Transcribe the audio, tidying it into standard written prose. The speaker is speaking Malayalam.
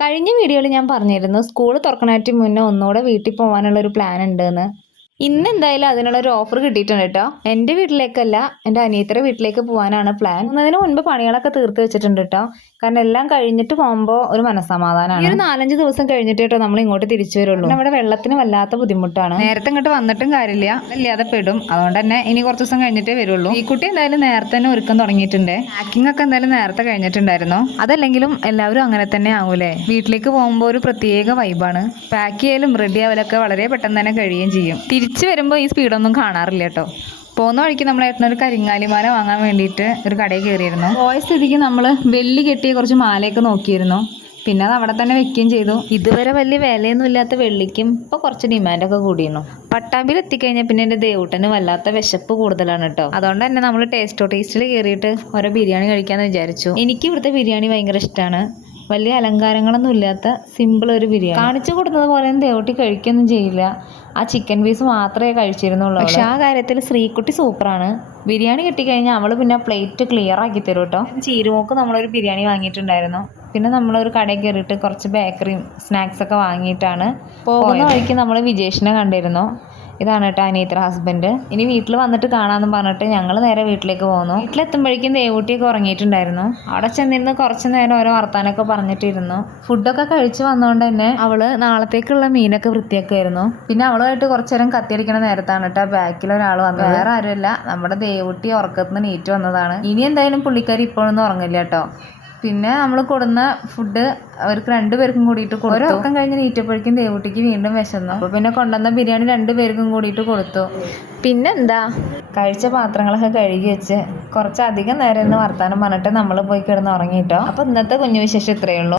കഴിഞ്ഞ വീഡിയോയിൽ ഞാൻ പറഞ്ഞിരുന്നു സ്കൂൾ തുറക്കണായിട്ട് മുന്നേ ഒന്നുകൂടെ വീട്ടിൽ പോകാനുള്ള ഒരു പ്ലാൻ ഉണ്ടെന്ന്. ഇന്ന് എന്തായാലും അതിനുള്ള ഒരു ഓഫർ കിട്ടിയിട്ടുണ്ട് കേട്ടോ. എൻ്റെ വീട്ടിലേക്കല്ല, എൻ്റെ അനിയത്തിയുടെ വീട്ടിലേക്ക് പോകാനാണ് പ്ലാൻ. അതിന് മുൻപ് പണികളൊക്കെ തീർത്ത് വെച്ചിട്ടുണ്ട് കേട്ടോ. കാരണം എല്ലാം കഴിഞ്ഞിട്ട് പോകുമ്പോൾ ഒരു മനസ്സമാധാനമാണ്. ഒരു 4-5 ദിവസം കഴിഞ്ഞിട്ട് കേട്ടോ നമ്മൾ ഇങ്ങോട്ട് തിരിച്ചു വരുള്ളൂ. നമ്മുടെ വെള്ളത്തിന് വല്ലാത്ത ബുദ്ധിമുട്ടാണ്. നേരത്തെ ഇങ്ങോട്ട് വന്നിട്ടും കാര്യമില്ല, ഇല്ലാതെ പെടും. അതുകൊണ്ട് തന്നെ ഇനി കുറച്ച് ദിവസം കഴിഞ്ഞിട്ടേ വരുള്ളൂ. ഈ കുട്ടി എന്തായാലും നേരത്തെ തന്നെ ഒരുക്കം തുടങ്ങിയിട്ടുണ്ട്. പാക്കിംഗ് ഒക്കെ എന്തായാലും നേരത്തെ കഴിഞ്ഞിട്ടുണ്ടായിരുന്നു. അതല്ലെങ്കിലും എല്ലാവരും അങ്ങനെ തന്നെ ആവൂലേ. വീട്ടിലേക്ക് പോകുമ്പോൾ ഒരു പ്രത്യേക വൈബാണ്. പാക്ക് ചെയ്യലും റെഡി ആവലൊക്കെ വളരെ പെട്ടെന്ന് തന്നെ കഴിയുകയും ചെയ്യും. തിരിച്ചു വരുമ്പോൾ ഈ സ്പീഡൊന്നും കാണാറില്ല കേട്ടോ. പോകുന്ന വഴിക്ക് നമ്മൾ ഏട്ടനൊരു കരിങ്ങാലിമാല വാങ്ങാൻ വേണ്ടിയിട്ട് ഒരു കടയിൽ കയറിയിരുന്നു. പോയ സ്ഥിതിക്ക് നമ്മൾ വെള്ളി കെട്ടിയ കുറച്ച് മാലയൊക്കെ നോക്കിയിരുന്നു. പിന്നെ അത് അവിടെ തന്നെ വെക്കുകയും ചെയ്തു. ഇതുവരെ വലിയ വിലയൊന്നും ഇല്ലാത്ത വെള്ളിക്കും ഇപ്പോൾ കുറച്ച് ഡിമാൻഡൊക്കെ കൂടിയിരുന്നു. പട്ടാമ്പിയിൽ എത്തിക്കഴിഞ്ഞാൽ പിന്നെ എൻ്റെ ദേവൂട്ടന് വല്ലാത്ത വിശപ്പ് കൂടുതലാണ് കേട്ടോ. അതുകൊണ്ട് തന്നെ നമ്മൾ ടേസ്റ്റിൽ കയറിയിട്ട് ഓരോ ബിരിയാണി കഴിക്കാമെന്ന് വിചാരിച്ചു. എനിക്ക് ഇവിടുത്തെ ബിരിയാണി ഭയങ്കര ഇഷ്ടമാണ്. വലിയ അലങ്കാരങ്ങളൊന്നും ഇല്ലാത്ത സിമ്പിൾ ഒരു ബിരിയാണി. കാണിച്ചു കൊടുത്തത് പോലെ ദേവൂട്ടി കഴിക്കൊന്നും ചെയ്യില്ല. ആ ചിക്കൻ പീസ് മാത്രമേ കഴിച്ചിരുന്നുള്ളൂ. പക്ഷെ ആ കാര്യത്തിൽ ശ്രീകുട്ടി സൂപ്പറാണ്. ബിരിയാണി കിട്ടിക്കഴിഞ്ഞാൽ അവൾ പിന്നെ പ്ലേറ്റ് ക്ലിയർ ആക്കി തരും കേട്ടോ. ചീരുമോക്ക് നമ്മളൊരു ബിരിയാണി വാങ്ങിയിട്ടുണ്ടായിരുന്നു. പിന്നെ നമ്മളൊരു കടയിൽ കയറിയിട്ട് കുറച്ച് ബേക്കറിയും സ്നാക്സൊക്കെ വാങ്ങിയിട്ടാണ് പോകുന്ന വഴിക്ക് നമ്മൾ വിജേഷിനെ കണ്ടിരുന്നു. ഇതാണ് കേട്ടോ അനിയത്തിയുടെ ഹസ്ബൻഡ്. ഇനി വീട്ടിൽ വന്നിട്ട് കാണാമെന്ന് പറഞ്ഞിട്ട് ഞങ്ങൾ നേരെ വീട്ടിലേക്ക് പോന്നു. വീട്ടിലെത്തുമ്പോഴേക്കും ദേവൂട്ടിയൊക്കെ ഉറങ്ങിയിട്ടുണ്ടായിരുന്നു. അവിടെ ചെന്നിരുന്ന് കുറച്ച് നേരം ഓരോ വർത്താനൊക്കെ പറഞ്ഞിട്ടിരുന്നു. ഫുഡൊക്കെ കഴിച്ച് വന്നുകൊണ്ട് തന്നെ അവള് നാളത്തേക്കുള്ള മീനൊക്കെ വൃത്തിയാക്കുമായിരുന്നു. പിന്നെ അവളുമായിട്ട് കുറച്ചു നേരം കത്തിയടിക്കണ നേരത്താണ് കേട്ടോ ബാക്കിൽ ഒരാൾ വന്നത്. വേറെ ആരുമല്ല, നമ്മുടെ ദേവൂട്ടി ഉറക്കത്തിന് നീറ്റ് വന്നതാണ്. ഇനി എന്തായാലും പുള്ളിക്കാരി ഇപ്പോഴൊന്നും ഉറങ്ങില്ല കേട്ടോ. പിന്നെ നമ്മൾ കൊടുന്ന ഫുഡ് അവർക്ക് 2 പേർക്കും കൂടിയിട്ട് കൊടുത്തു. ഒരു ഉറക്കം കഴിഞ്ഞ് നീറ്റപ്പോഴേക്കും ദേവൂട്ടിക്ക് വീണ്ടും വിശന്നു. അപ്പോൾ പിന്നെ കൊണ്ടുവന്ന ബിരിയാണി 2 പേർക്കും കൂടിയിട്ട് കൊടുത്തു. പിന്നെന്താ, കഴിച്ച പാത്രങ്ങളൊക്കെ കഴുകി വെച്ച് കുറച്ചധികം നേരം ഇന്ന് വർത്താനം പറഞ്ഞിട്ട് നമ്മൾ പോയി കിടന്ന് ഉറങ്ങിയിട്ടോ. അപ്പോൾ ഇന്നത്തെ കുഞ്ഞു വിശേഷം ഇത്രയേ ഉള്ളൂ.